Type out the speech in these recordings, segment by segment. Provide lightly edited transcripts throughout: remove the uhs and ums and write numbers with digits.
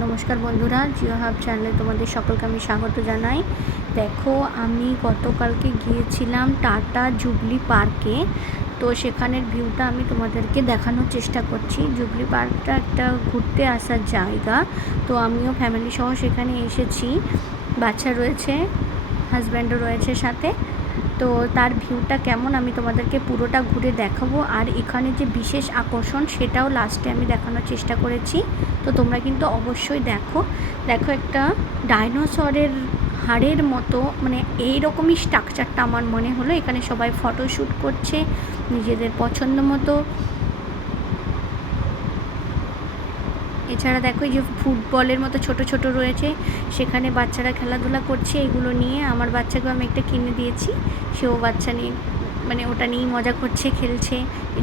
নমস্কার বন্ধুরা, জিও হাব চ্যানেলে তোমাদের সকলকে আমি স্বাগত জানাই। দেখো, আমি গতকালকে গিয়েছিলাম টাটা জুবলি পার্কে। তো সেখানের ভিউটা আমি তোমাদেরকে দেখানোর চেষ্টা করছি। জুবলি পার্কটা একটা ঘুরতে আসার জায়গা। তো আমিও ফ্যামিলি সহ সেখানে এসেছি। বাচ্চা রয়েছে, হাজব্যান্ডও রয়েছে সাথে। তো তার ভিউটা কেমন আমি তোমাদেরকে পুরোটা ঘুরে দেখাবো, আর এখানে যে বিশেষ আকর্ষণ সেটাও লাস্টে আমি দেখানোর চেষ্টা করেছি। তো তোমরা কিন্তু অবশ্যই দেখো। একটা ডাইনোসরের হাড়ের মতো, মানে এইরকমই স্ট্রাকচারটা আমার মনে হলো। এখানে সবাই ফটোশ্যুট করছে নিজেদের পছন্দ মতো। এছাড়া দেখো, এই যে ফুটবলের মতো ছোট ছোট রয়েছে, সেখানে বাচ্চারা খেলাধুলা করছে। এগুলো নিয়ে আমার বাচ্চাকেও আমি একটা কিনে দিয়েছি, সেও বাচ্চা নিয়ে মানে ওটা নিয়েই মজা করছে, খেলছে।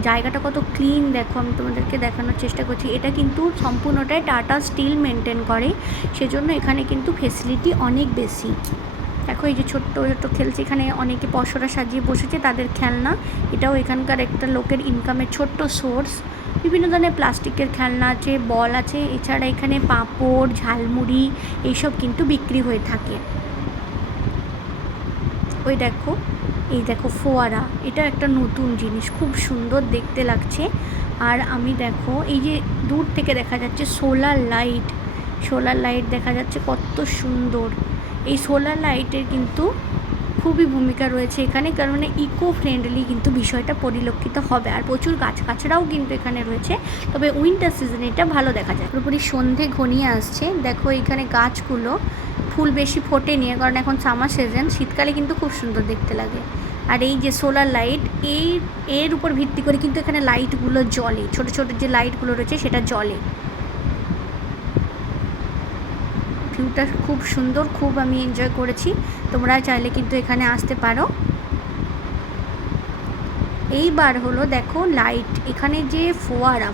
জায়গাটা কত ক্লিন দেখো, আমি তোমাদেরকে দেখানোর চেষ্টা করছি। এটা কিন্তু সম্পূর্ণটাই টাটা স্টিল মেনটেন করে, সেজন্য এখানে কিন্তু ফেসিলিটি অনেক বেশি। দেখো, এই যে ছোট্ট ছোট্ট খেলছে, এখানে অনেকে পশরা সাজিয়ে বসেছে, তাদের খেলনা। এটাও এখানকার একটা লোকের ইনকামের ছোট্ট সোর্স। বিভিন্ন ধরনের প্লাস্টিকের খেলনা আছে, বল আছে। এছাড়া এখানে পাঁপড়, ঝালমুড়ি এইসব কিন্তু বিক্রি হয়ে থাকে। ওই দেখো, এই দেখো ফোয়ারা, এটা একটা নতুন জিনিস, খুব সুন্দর দেখতে লাগছে। আর আমি দেখো, এই যে দূর থেকে দেখা যাচ্ছে সোলার লাইট দেখা যাচ্ছে, কত সুন্দর। এই সোলার লাইটের কিন্তু খুবই ভূমিকা রয়েছে এখানে, কারণ ইকো ফ্রেন্ডলি কিন্তু বিষয়টা পরিলক্ষিত হবে। আর প্রচুর গাছগাছড়াও কিন্তু এখানে রয়েছে, তবে উইন্টার সিজনে এটা ভালো দেখা যায়। পুরোপুরি সন্ধে ঘনিয়ে আসছে। দেখো, এখানে গাছগুলো ফুল বেশি ফোটেনি, কারণ এখন সামার সিজন। শীতকালে কিন্তু খুব সুন্দর দেখতে লাগে। আর এই যে সোলার লাইট, এর উপর ভিত্তি করে কিন্তু এখানে লাইটগুলো জ্বলে, ছোট ছোট যে লাইটগুলো রয়েছে সেটা জ্বলে। ভিউটা খুব সুন্দর, খুব আমি এনজয় করেছি। তোমরা চাইলে কিন্তু এখানে আসতে পারো। এইবার হলো দেখো লাইট, এখানে যে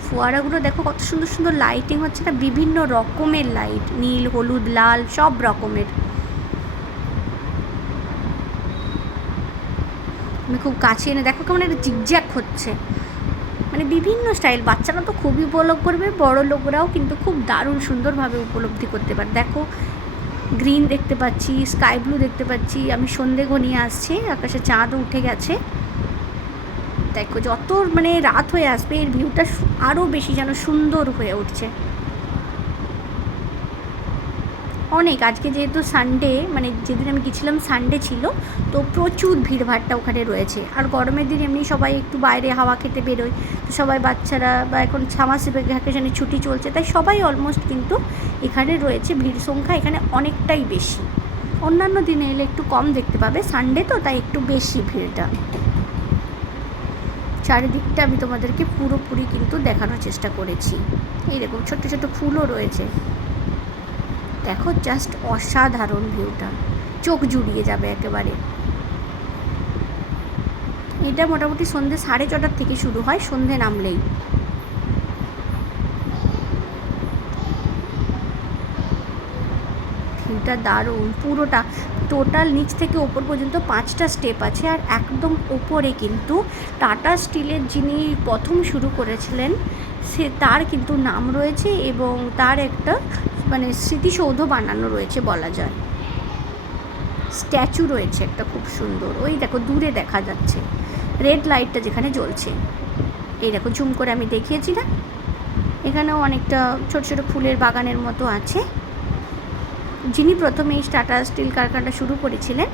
ফোয়ারাগুলো দেখো কত সুন্দর সুন্দর লাইটিং হচ্ছে না, বিভিন্ন রকমের লাইট, নীল, হলুদ, লাল, সব রকমের। আমি খুব কাছে এনে দেখো কেমন একটা জিগজ্যাগ হচ্ছে, মানে বিভিন্ন স্টাইল। বাচ্চারা তো খুবই উপলব্ধ করবে, বড় লোকরাও কিন্তু খুব দারুণ সুন্দরভাবে উপলব্ধি করতে পারে। দেখো, গ্রিন দেখতে পাচ্ছি, স্কাই ব্লু দেখতে পাচ্ছি। আমি সন্ধে ঘনিয়ে আসছে, আকাশে চাঁদও উঠে গেছে। দেখো, যত মানে রাত হয়ে আসবে এর ভিউটা আরও বেশি যেন সুন্দর হয়ে উঠছে। অনেক, আজকে যেহেতু সানডে, মানে যেদিন আমি গেছিলাম সানডে ছিল, তো প্রচুর ভিড়ভাড়টা ওখানে রয়েছে। আর গরমের দিন এমনি সবাই একটু বাইরে হাওয়া খেতে বেরোয়, তো সবাই বাচ্চারা বা এখন সামার ভ্যাকেশনে ছুটি চলছে, তাই সবাই অলমোস্ট কিন্তু এখানে রয়েছে। ভিড় সংখ্যা এখানে অনেকটাই বেশি। অন্যান্য দিনে এলে একটু কম দেখতে পাবে, সানডে তো তাই একটু বেশি ভিড়টা। চারিদিকটা আমি তোমাদেরকে পুরোপুরি কিন্তু দেখানোর চেষ্টা করেছি। এই দেখো, ছোট্ট ছোট্ট ফুলও রয়েছে। দেখো, জাস্ট অসাধারণ ভিউটা, চোখ জুড়িয়ে যাবে একেবারে। এটা মোটামুটি সন্ধ্যে 6:30 থেকে শুরু হয়, সন্ধে নামলেই। ভিউটা দারুণ, পুরোটা টোটাল নিচ থেকে ওপর পর্যন্ত 5টা স্টেপ আছে। আর একদম ওপরে কিন্তু টাটা স্টিলের যিনি প্রথম শুরু করেছিলেন তার কিন্তু নাম রয়েছে, এবং তার একটা মানে স্মৃতিসৌধ বানানো রয়েছে বলা যায়। স্ট্যাচু রয়েছে একটা খুব সুন্দর, ওই দেখো দূরে দেখা যাচ্ছে রেড লাইটটা যেখানে জ্বলছে। এই দেখো, জুম করে আমি দেখিয়েছি না, এখানেও অনেকটা ছোট ছোট ফুলের বাগানের মতো আছে। যিনি প্রথমে এই টাটা স্টিল কারখানাটা শুরু করেছিলেন,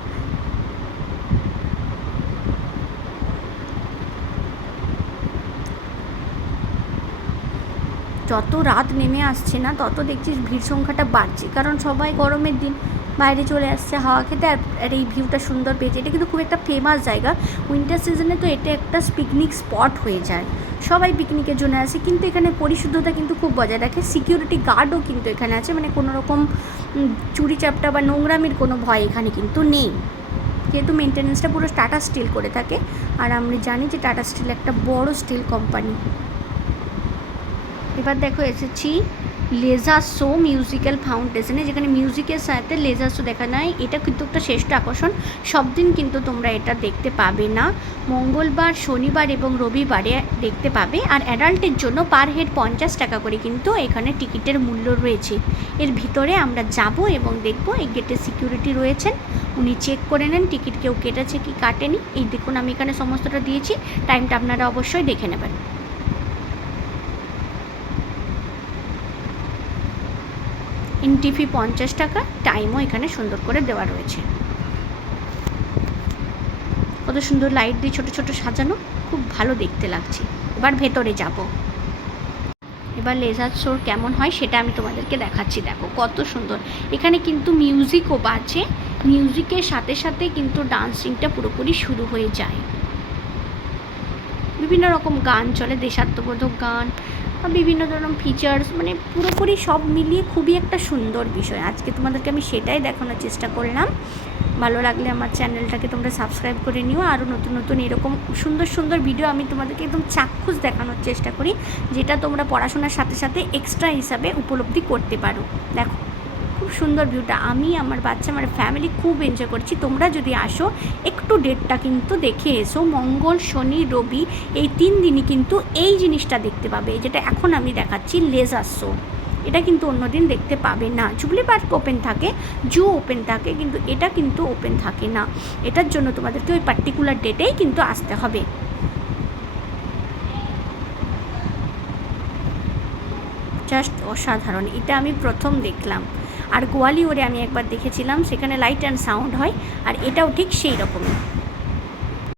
যত রাত নেমে আসছে না তত দেখছিস ভিড় সংখ্যাটা বাড়ছে, কারণ সবাই গরমের দিন বাইরে চলে আসছে হাওয়া খেতে। আর এই ভিউটা সুন্দর পেয়েছে। এটা কিন্তু খুব একটা ফেমাস জায়গা। উইন্টার সিজনে তো এটা একটা পিকনিক স্পট হয়ে যায়, সবাই পিকনিকের জন্য আসে। কিন্তু এখানে পরিশুদ্ধতা কিন্তু খুব বজায় রাখে। সিকিউরিটি গার্ডও কিন্তু এখানে আছে, মানে কোনো রকম চুরি চাপটা বা নোংরামির কোনো ভয় এখানে কিন্তু নেই, যেহেতু মেনটেন্যান্সটা পুরো টাটা স্টিল করে থাকে। আর আমরা জানি যে টাটা স্টিল একটা বড় স্টিল কোম্পানি। এবার দেখো, এসেছি লেজার শো মিউজিক্যাল ফাউন্ডেশনে, যেখানে মিউজিকের সাথে লেজার শো দেখা নেয়। এটা কিন্তু একটা শ্রেষ্ঠ আকর্ষণ, সব দিন কিন্তু তোমরা এটা দেখতে পাবে না, মঙ্গলবার, শনিবার এবং রবিবারে দেখতে পাবে। আর অ্যাডাল্টের জন্য পার হেড 50 টাকা করে কিন্তু এখানে টিকিটের মূল্য রয়েছে। এর ভিতরে আমরা যাব এবং দেখব। এই গেটে সিকিউরিটি রয়েছেন, উনি চেক করে নেন টিকিট কেউ কেটেছে কি কাটেনি। এই দেখুন আমি এখানে সমস্তটা দিয়েছি, টাইমটা আপনারা অবশ্যই দেখে নেবেন। এন্ট্রি ফি 50 টাকা, টাইমও এখানে সুন্দর করে দেওয়া রয়েছে। কত সুন্দর লাইট দিয়ে ছোট ছোট সাজানো, খুব ভালো দেখতে লাগছে। এবার ভেতরে যাব, এবার লেজার শোর কেমন হয় সেটা আমি তোমাদেরকে দেখাচ্ছি। দেখো কত সুন্দর, এখানে কিন্তু মিউজিকও বাজে, মিউজিকের সাথে সাথে কিন্তু ডান্সিংটা পুরোপুরি শুরু হয়ে যায়। বিভিন্ন রকম গান চলে, দেশাত্মবোধক গান, বিভিন্ন ধরনের ফিচার্স, মানে পুরোপুরি সব মিলিয়ে খুবই একটা সুন্দর বিষয়। আজকে তোমাদেরকে আমি সেটাই দেখানোর চেষ্টা করলাম। ভালো লাগলে আমার চ্যানেলটাকে তোমরা সাবস্ক্রাইব করে নিও। আরও নতুন নতুন এরকম সুন্দর সুন্দর ভিডিও আমি তোমাদেরকে একদম চাক্ষুষ দেখানোর চেষ্টা করি, যেটা তোমরা পড়াশোনার সাথে সাথে এক্সট্রা হিসাবে উপলব্ধি করতে পারো। দেখো খুব সুন্দর ভিউটা, আমি আমার বাচ্চা আমার ফ্যামিলি খুব এনজয় করছি। তোমরা যদি আসো একটু ডেটটা কিন্তু দেখে এসো, মঙ্গল, শনি, রবি এই 3 দিনই কিন্তু এই জিনিসটা দেখতে পাবে, যেটা এখন আমি দেখাচ্ছি লেজার শো। এটা কিন্তু অন্যদিন দেখতে পাবে না। জুবলি পার্ক ওপেন থাকে, জু ওপেন থাকে, কিন্তু এটা কিন্তু ওপেন থাকে না। এটার জন্য তোমাদেরকে ওই পার্টিকুলার ডেটেই কিন্তু আসতে হবে। জাস্ট অসাধারণ, এটা আমি প্রথম দেখলাম। আর গোয়ালিয়রে আমি একবার দেখেছিলাম, সেখানে লাইট অ্যান্ড সাউন্ড হয়, আর এটাও ঠিক সেই রকমই।